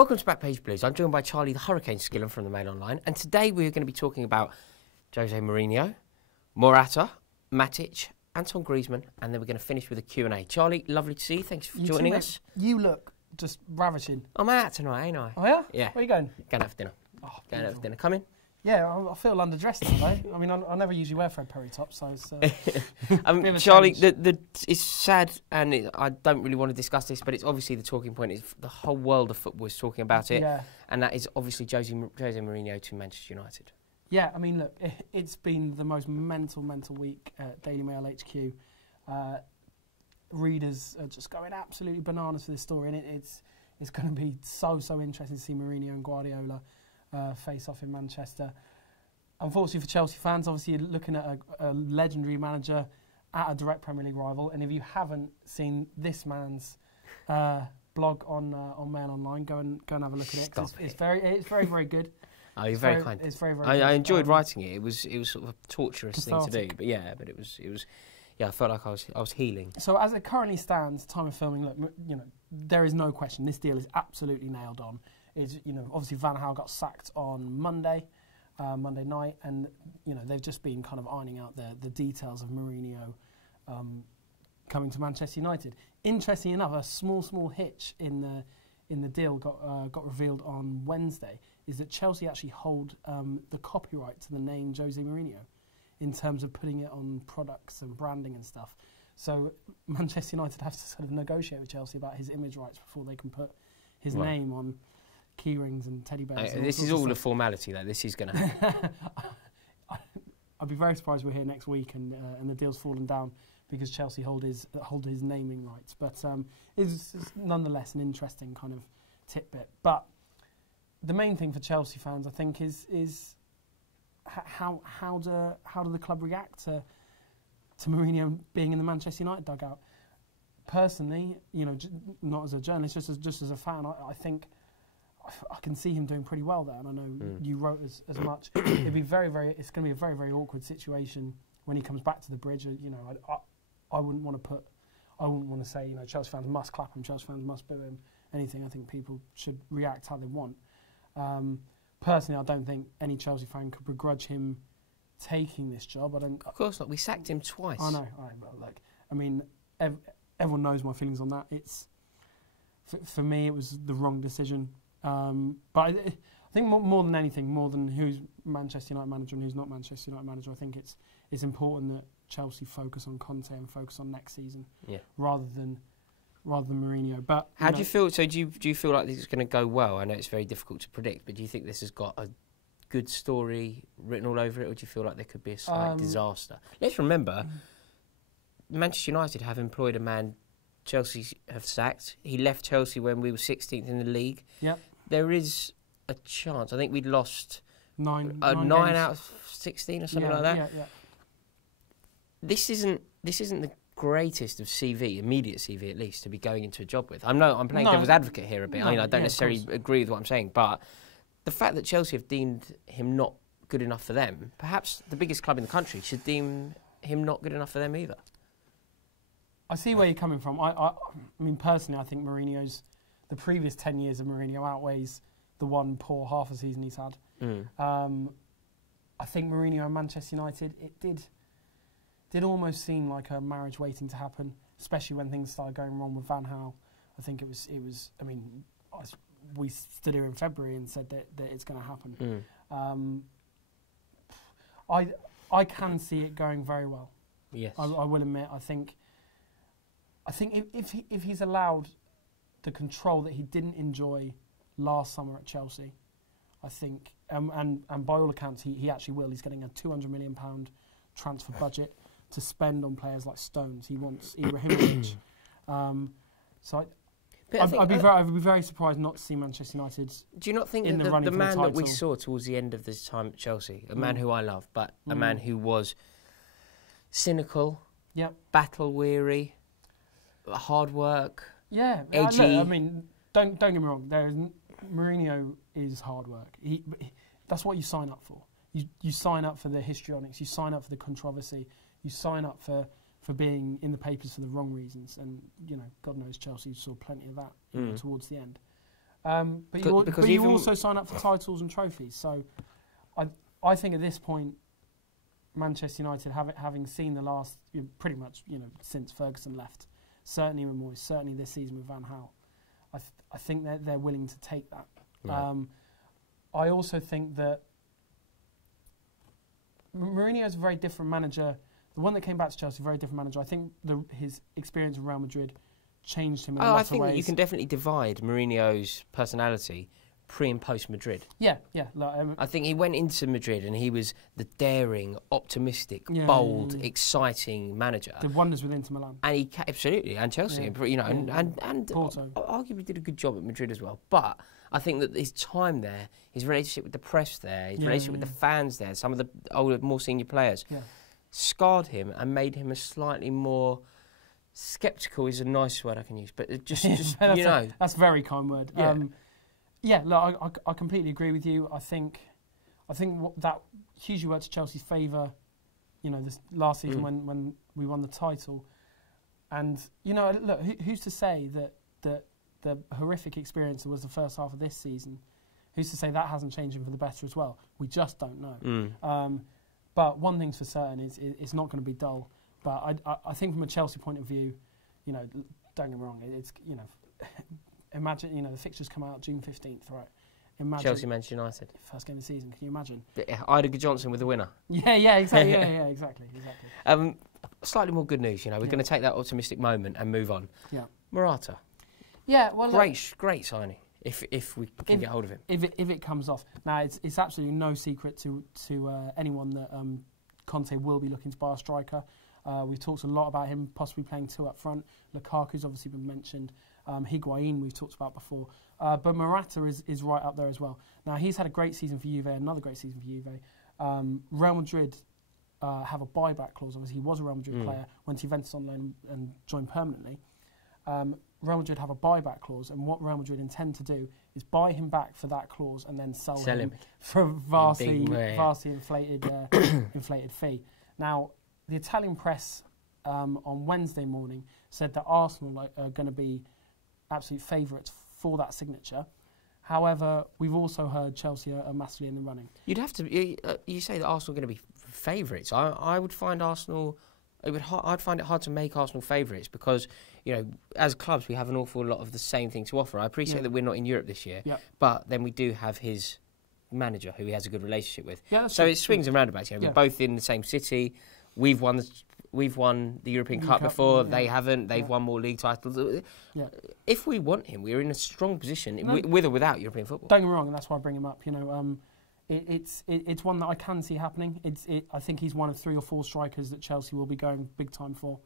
Welcome to Backpage Blues. I'm joined by Charlie the Hurricane Skillen from the Mail Online, and today we're going to be talking about Jose Mourinho, Morata, Matic, Antoine Griezmann, and then we're going to finish with a Q&A. Charlie, lovely to see you. Thanks for joining us. You look just ravishing. I'm out tonight, ain't I? Oh, yeah? Yeah. Where are you going? Going to have dinner. Oh, going to have dinner. Come in. Yeah, I feel underdressed now, though. I mean, I never usually wear Fred Perry tops, so it's... Charlie, it's sad, and I don't really want to discuss this, but it's obviously the talking point. Is the whole world of football is talking about it, yeah. And that is obviously Jose Mourinho to Manchester United. Yeah, I mean, look, it's been the most mental week at Daily Mail HQ. Readers are just going absolutely bananas for this story, and it's going to be so interesting to see Mourinho and Guardiola face off in Manchester. Unfortunately for Chelsea fans, obviously you're looking at a legendary manager at a direct Premier League rival, and if you haven't seen this man's blog on Mail Online, go and have a look at it. It's very good. Oh, you're very kind. It's very good. I enjoyed writing it. It was sort of a torturous thing to do, but yeah, but it was. Yeah, I felt like I was healing. So as it currently stands, time of filming, look, there is no question this deal is absolutely nailed on. Obviously Van Gaal got sacked on Monday night, and they've just been kind of ironing out the details of Mourinho coming to Manchester United. Interestingly enough, a small hitch in the deal got revealed on Wednesday is that Chelsea actually hold the copyright to the name Jose Mourinho in terms of putting it on products and branding and stuff. So Manchester United have to sort of negotiate with Chelsea about his image rights before they can put his name on key rings and teddy bears. This is all a formality, though. This is going to happen. I'd be very surprised we're here next week and the deal's fallen down because Chelsea hold his naming rights. But it's nonetheless an interesting kind of tidbit. But the main thing for Chelsea fans, I think, is how do the club react to Mourinho being in the Manchester United dugout? Personally, not as a journalist, just as a fan, I think I can see him doing pretty well there, and I know you wrote as much. It'd be it's going to be a very awkward situation when he comes back to the bridge. I wouldn't want to say Chelsea fans must clap him, Chelsea fans must boo him, anything. I think people should react how they want. Personally, I don't think any Chelsea fan could begrudge him taking this job. Of course not. We sacked him twice. I know. I mean, everyone knows my feelings on that. For me, it was the wrong decision. But I think more than anything, more than who's Manchester United manager and who's not Manchester United manager, I think it's important that Chelsea focus on Conte and focus on next season, rather than Mourinho. But how do you feel? So do you feel like this is going to go well? I know it's very difficult to predict, but do you think this has got a good story written all over it, or do you feel like there could be a slight disaster? Let's remember, Manchester United have employed a man Chelsea have sacked. He left Chelsea when we were 16th in the league. Yep. There is a chance. I think we'd lost nine out of 16 or something like that. Yeah. This isn't the greatest of immediate CV at least, to be going into a job with. I'm playing devil's advocate here a bit. I don't necessarily agree with what I'm saying, but the fact that Chelsea have deemed him not good enough for them, perhaps the biggest club in the country should deem him not good enough for them either. I see where you're coming from. I mean, personally, I think the previous 10 years of Mourinho outweighs the one poor half a season he's had. I think Mourinho and Manchester United, it did almost seem like a marriage waiting to happen, especially when things started going wrong with Van Gaal. I think it was. I mean, we stood here in February and said that it's going to happen. I can see it going very well. Yes, I will admit. I think if he's allowed the control that he didn't enjoy last summer at Chelsea, I think, and by all accounts, he actually will. He's getting a £200 million transfer budget to spend on players like Stones. He wants Ibrahimovic. I'd be very surprised not to see Manchester United. Do you not think that the man that we saw towards the end of this time at Chelsea, a man who I love, but a man who was cynical, battle weary, hard work, edgy. I mean, don't get me wrong. Mourinho is hard work. That's what you sign up for. You sign up for the histrionics. You sign up for the controversy. You sign up for being in the papers for the wrong reasons. And God knows Chelsea saw plenty of that towards the end. But you also sign up for titles and trophies. So I think at this point, Manchester United, having seen the last, pretty much, since Ferguson left, certainly with Moyes, certainly this season with Van Gaal, I think that they're willing to take that. Right. I also think that Mourinho is a very different manager. The one that came back to Chelsea, very different manager. I think his experience in Real Madrid changed him in a lot of ways. I think that you can definitely divide Mourinho's personality pre and post Madrid. Yeah. I think he went into Madrid and he was the daring, optimistic, bold, exciting manager. Did wonders with Inter Milan. And absolutely, and Chelsea, and Porto. Arguably did a good job at Madrid as well. But I think that his time there, his relationship with the press there, his relationship with the fans there, some of the older, more senior players, scarred him and made him a slightly more sceptical is a nice word I can use, but just that's a very kind word. Look, I completely agree with you. I think that hugely worked to Chelsea's favour, this last season when we won the title. And, look, who's to say that the horrific experience that was the first half of this season, who's to say that hasn't changed him for the better as well? We just don't know. But one thing's for certain, it's not going to be dull. But I think from a Chelsea point of view, don't get me wrong, it's, imagine, the fixtures come out June 15th, right? Imagine Chelsea, Manchester United. First game of the season, can you imagine? Ida Johnson with the winner. Yeah, exactly. exactly. Slightly more good news, we're going to take that optimistic moment and move on. Yeah. Morata. Yeah, well, great signing. If we can get hold of him. If it comes off. Now, it's absolutely no secret to anyone that Conte will be looking to buy a striker. We've talked a lot about him possibly playing two up front. Lukaku's obviously been mentioned. Higuain we've talked about before. But Morata is right up there as well. Now, he's had a great season for Juve, another great season for Juve. Real Madrid have a buyback clause. Obviously, he was a Real Madrid player, went to Juventus on loan and joined permanently. Real Madrid have a buyback clause, and what Real Madrid intend to do is buy him back for that clause and then sell him for a vastly inflated fee. Now, the Italian press on Wednesday morning said that Arsenal are going to be absolute favourites for that signature. However, we've also heard Chelsea are massively in the running. You'd have to. You say that Arsenal are going to be favourites. I would find Arsenal. I'd find it hard to make Arsenal favourites because, as clubs we have an awful lot of the same thing to offer. I appreciate that we're not in Europe this year, but then we do have his manager who he has a good relationship with. Yeah, so it swings and roundabouts. We're both in the same city. We've won the European Cup before. They haven't. They've won more league titles. Yeah. If we want him, we're in a strong position with or without European football. Don't get me wrong, and that's why I bring him up. It's one that I can see happening. I think he's one of 3 or 4 strikers that Chelsea will be going big time for.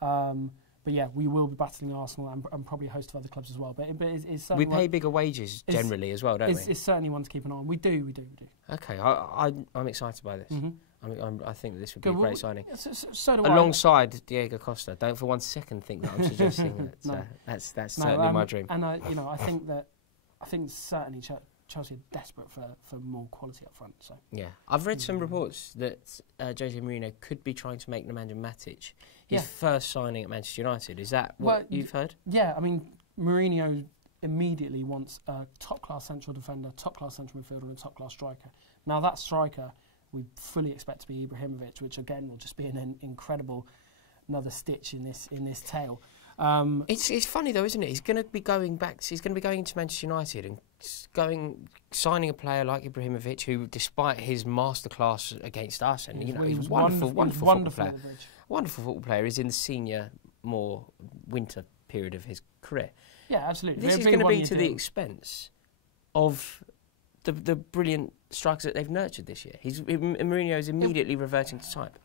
But yeah, we will be battling Arsenal and probably a host of other clubs as well. But it's we pay bigger wages generally as well, don't we? It's certainly one to keep an eye on. We do. Okay, I'm excited by this. I think that this would be a great signing. So do Alongside Diego Costa. Don't for one second think that I'm suggesting that that's certainly my dream. And I think certainly Chelsea are desperate for more quality up front. So yeah, I've read some reports that Jose Mourinho could be trying to make Nemanja Matic his first signing at Manchester United. Is that what you've heard? Yeah, I mean Mourinho immediately wants a top-class central defender, top-class central midfielder, and a top-class striker. Now that striker we fully expect to be Ibrahimovic, which again will just be an incredible another stitch in this tale. It's funny though, isn't it? He's going to be going back. He's going to be going into Manchester United and signing a player like Ibrahimovic, who, despite his masterclass against us, and he's a wonderful football player. Wonderful football player. He's in the senior, more winter period of his career. Yeah, absolutely. This is going to be to the expense of the brilliant strikers that they've nurtured this year. Mourinho is immediately reverting to type.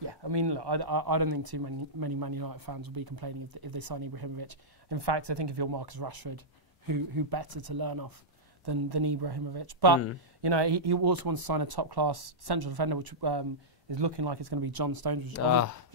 Yeah, I mean, look, I don't think too many Man United fans will be complaining if they sign Ibrahimovic. In fact, I think if you're Marcus Rashford, who better to learn off than Ibrahimovic. But, he also wants to sign a top-class central defender, which is looking like it's going to be John Stones, which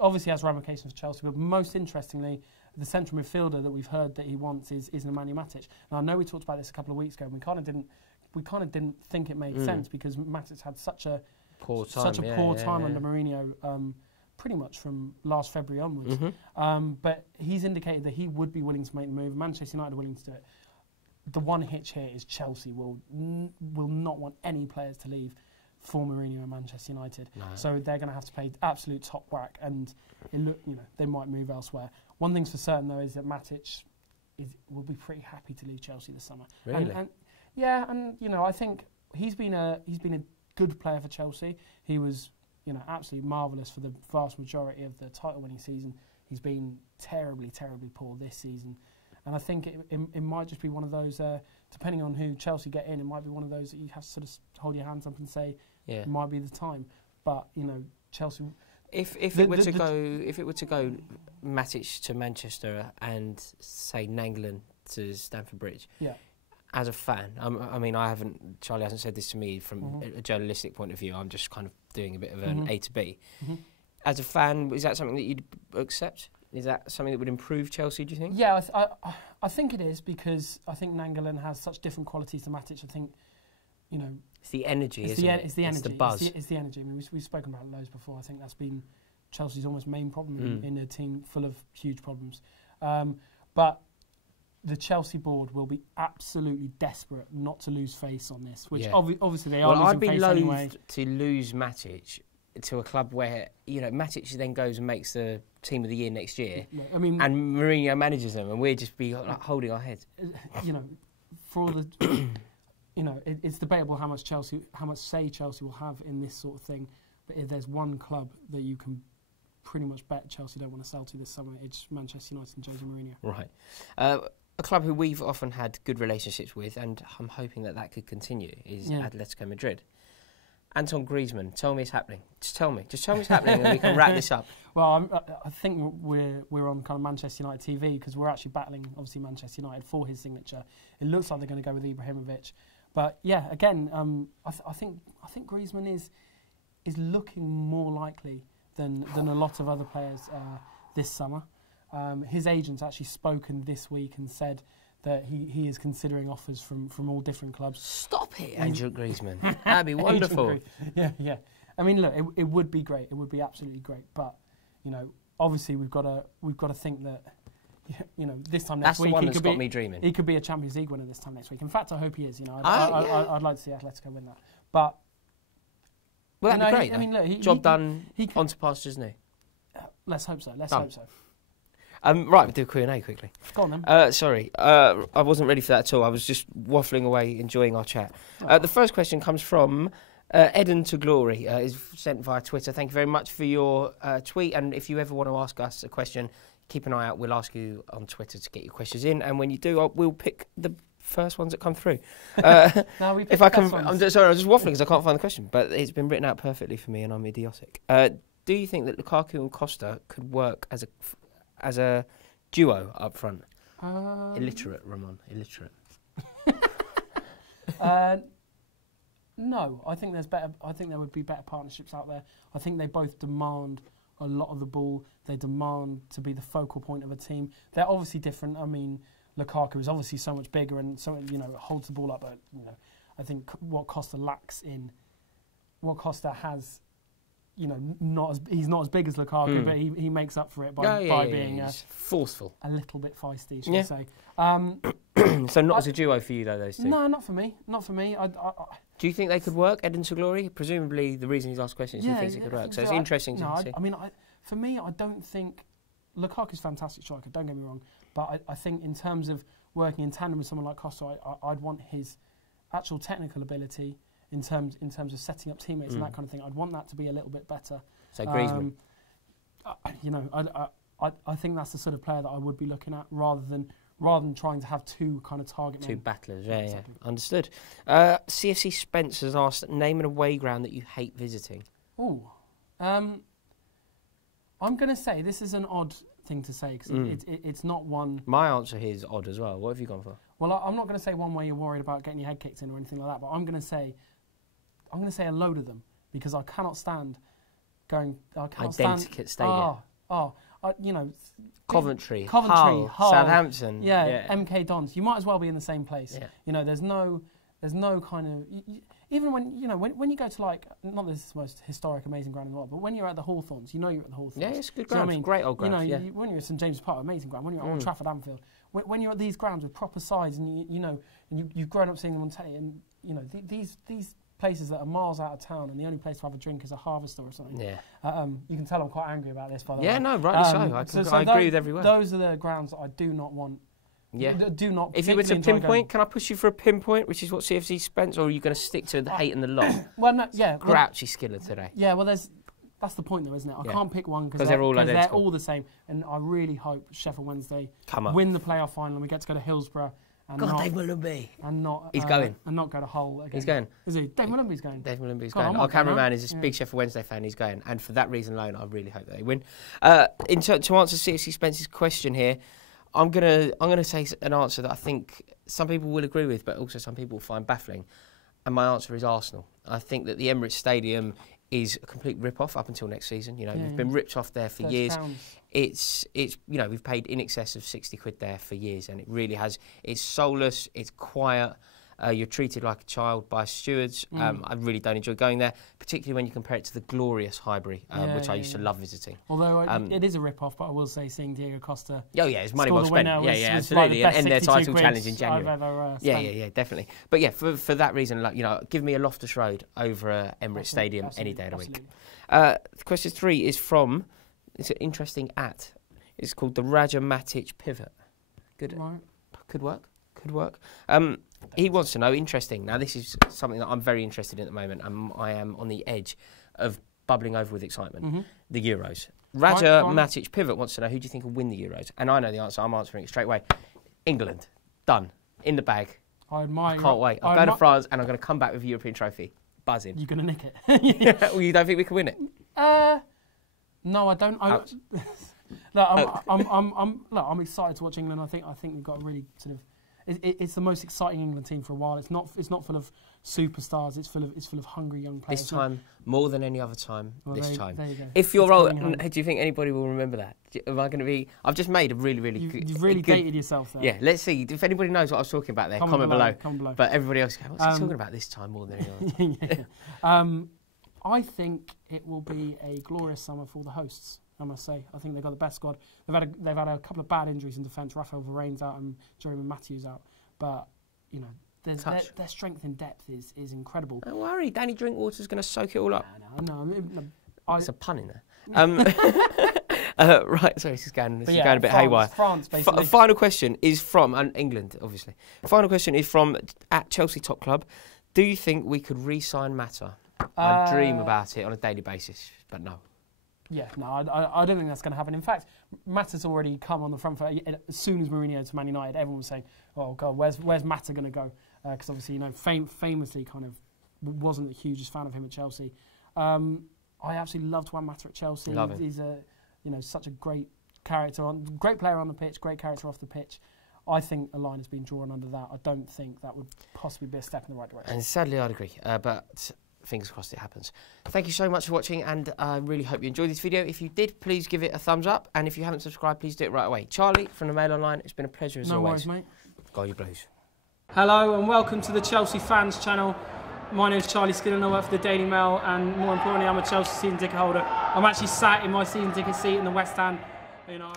obviously has ramifications for Chelsea. But most interestingly, the central midfielder that we've heard that he wants is Nemanja Matic. Now, I know we talked about this a couple of weeks ago, and we kind of didn't think it made sense because Matic had such a poor time under Mourinho, pretty much from last February onwards. But he's indicated that he would be willing to make the move. Manchester United are willing to do it. the one hitch here is Chelsea will not want any players to leave for Mourinho and Manchester United. No. So they're going to have to play absolute top whack, and they might move elsewhere. One thing's for certain though is that Matic will be pretty happy to leave Chelsea this summer. Really? And I think he's been a good player for Chelsea. He was absolutely marvellous for the vast majority of the title-winning season. He's been terribly, terribly poor this season. And I think it might just be one of those, depending on who Chelsea get in, it might be one of those that you have to sort of hold your hands up and say, it might be the time. But, Chelsea... If it were to go Matic to Manchester and, say, Nainggolan to Stamford Bridge, as a fan, Charlie hasn't said this to me from a journalistic point of view, I'm just kind of doing a bit of an A to B. As a fan, is that something that you'd accept? Is that something that would improve Chelsea, do you think? Yeah, I think it is, because I think Nainggolan has such different qualities to Matic. I think, it's the energy, it's the energy. It's the buzz. It's the energy. I mean, we've spoken about it loads before. I think that's been Chelsea's almost main problem in a team full of huge problems. But the Chelsea board will be absolutely desperate not to lose face on this, which obviously they are losing face anyway. I'd be loath to lose Matic to a club where, Matic then goes and makes the team of the year next year, and Mourinho manages them, and we'd just be holding our heads. For all the, it's debatable how much say Chelsea will have in this sort of thing. But if there's one club that you can pretty much bet Chelsea don't want to sell to this summer, it's Manchester United and Jose Mourinho. Right. A club who we've often had good relationships with, and I'm hoping that could continue, is Atletico Madrid. Antoine Griezmann, tell me it's happening. Just tell me it's happening, and we can wrap this up. Well, I think we're on kind of Manchester United TV, because we're actually battling, obviously, Manchester United for his signature. It looks like they're going to go with Ibrahimovic, but again, I think Griezmann is looking more likely than a lot of other players this summer. His agent's actually spoken this week and said that he is considering offers from all different clubs. Stop it, Agent Griezmann. That'd be wonderful. Yeah. I mean, look, it would be great. It would be absolutely great. But obviously we've got to think that this time next week that's got me dreaming. He could be a Champions League winner this time next week. In fact, I hope he is. I'd like to see Atletico win that. But that'd be great. I mean, look, job done. On to pastures new. Let's hope so. Hope so. Right, we'll do Q&A quickly. Go on then. Sorry, I wasn't ready for that at all. I was just waffling away, enjoying our chat. The first question comes from Eden to Glory. Is sent via Twitter. Thank you very much for your tweet. And if you ever want to ask us a question, keep an eye out. We'll ask you on Twitter to get your questions in. And when you do, we'll pick the first ones that come through. If I can, I'm just waffling because I can't find the question. But it's been written out perfectly for me, and I'm idiotic. Do you think that Lukaku and Costa could work as a duo up front? Illiterate, Ramon. Illiterate. No, I think there's better. I think there would be better partnerships out there. I think they both demand a lot of the ball. They demand to be the focal point of a team. They're obviously different. I mean, Lukaku is obviously so much bigger and so holds the ball up. But I think what Costa lacks in what Costa has. He's not as big as Lukaku, but he makes up for it by being forceful, a little bit feisty, should I say? So not as a duo for you though, those two. No, not for me. Do you think they could work, Eden to Glory? Presumably, the reason he's asked questions, he thinks it could work. So it's interesting to see. For me, I don't think Lukaku's a fantastic striker. Don't get me wrong, but I think in terms of working in tandem with someone like Costa, I'd want his actual technical ability. In terms of setting up teammates and that kind of thing, I'd want that to be a little bit better. So Griezmann, I think that's the sort of player that I would be looking at rather than trying to have two kind of target men. Two battlers. Yeah, understood. CFC Spence has asked, name an away ground that you hate visiting. I'm going to say this is an odd thing to say because it's not one. My answer here is odd as well. What have you gone for? Well, I'm not going to say one where you're worried about getting your head kicked in or anything like that, but I'm going to say a load of them because I cannot stand going. Identikit Stadium. Coventry, Hull, Southampton. MK Dons. You might as well be in the same place. Yeah. There's no kind of even when you go to not that this is the most historic, amazing ground in the world, but when you're at the Hawthorns, you're at the Hawthorns. Yeah, it's a good ground. Great old ground. When you're at St James's Park, amazing ground. When you're at Old Trafford, Anfield. When you're at these grounds with proper sides and and you've grown up seeing them on telly, and you know these places that are miles out of town, and the only place to have a drink is a Harvester or something. Yeah. You can tell I'm quite angry about this, by the way. Yeah, no, rightly so. I agree with every word. Those are the grounds that I do not want. Yeah. Do not. If you were to pinpoint, can I push you for a pinpoint, which is what CFC spent, or are you going to stick to the hate and the lot? Well, no, yeah. Grouchy Skiller today. Yeah, well, that's the point, though, isn't it? I can't pick one because they're all the same. And I really hope Sheffield Wednesday win the playoff final and we get to go to Hillsborough. And Dave Mulumby. And not. He's going. And not go to Hull again. He's going. Is he? Dave Mulumby's going. Dave Mulumby's going. Our cameraman is a big Sheffield Wednesday fan. He's going. And for that reason alone, I really hope that they win. To answer CFC Spence's question here, I'm gonna say an answer that I think some people will agree with, but also some people will find baffling. And my answer is Arsenal. I think that the Emirates Stadium is a complete rip-off up until next season. You know, we've been ripped off there for years. It's you know, we've paid in excess of 60 quid there for years, and it really has. It's soulless. It's quiet. You're treated like a child by stewards. I really don't enjoy going there, particularly when you compare it to the glorious Highbury, which I used to love visiting. Although it is a rip-off, but I will say seeing Diego Costa. Oh yeah, it's money well spent. Yeah, absolutely, and their title challenge in January. Yeah, definitely. But yeah, for that reason, like, you know, give me a Loftus Road over Emirates Stadium any day of the week. Question 3 is from. It's an interesting at. It's called the Raja Matic pivot. Good. Right. Could work. Could work. He wants to know, interesting. Now, this is something that I'm very interested in at the moment. I am on the edge of bubbling over with excitement. The Euros. Raja Matic pivot wants to know, who do you think will win the Euros? And I know the answer. I'm answering it straight away. England. Done. In the bag. I can't wait. I'm going to France and I'm going to come back with a European trophy. Buzzing. You're going to nick it. Well, you don't think we can win it? No, I don't. I'm excited to watch England. I think we've got a really sort of. It's the most exciting England team for a while. It's not full of superstars. It's full of hungry young players. This time, more than any other time. Well, this time. There you go. If you're old, do you think anybody will remember that? Am I going to be? I've just made a really good. You've really dated yourself there. Yeah. Let's see if anybody knows what I was talking about there. Comment below. But everybody else, what's he talking about this time more than any other? I think it will be a glorious summer for the hosts. I must say, I think they've got the best squad. They've had a couple of bad injuries in defence. Raphael Varane's out and Jeremy Matthews out, but you know their strength in depth is incredible. Don't worry, Danny Drinkwater's going to soak it all up. No. There's a pun in there. Right, sorry, this is going a bit haywire. France, basically. Final question is from England, obviously. Final question is from at Chelsea Top Club. Do you think we could re-sign Mata? I dream about it on a daily basis, but no. Yeah, no, I don't think that's going to happen. In fact, Mata's already come on the front foot. As soon as Mourinho to Man United, everyone was saying, "Oh God, where's Mata going to go?" Because obviously, you know, famously kind of wasn't the hugest fan of him at Chelsea. I absolutely loved Juan Mata at Chelsea. Love him. He's such a great character, great player on the pitch, great character off the pitch. I think a line has been drawn under that. I don't think that would possibly be a step in the right direction. And sadly, I'd agree, but fingers crossed it happens. Thank you so much for watching, and I really hope you enjoyed this video. If you did, please give it a thumbs up, and if you haven't subscribed, please do it right away. Charlie from the Mail Online, it's been a pleasure as always. No worries, mate. Go you Blues. Hello and welcome to the Chelsea Fans Channel. My name is Charlie Skinner and I work for the Daily Mail, and more importantly, I'm a Chelsea season ticket holder. I'm actually sat in my season ticket seat in the West End. You know,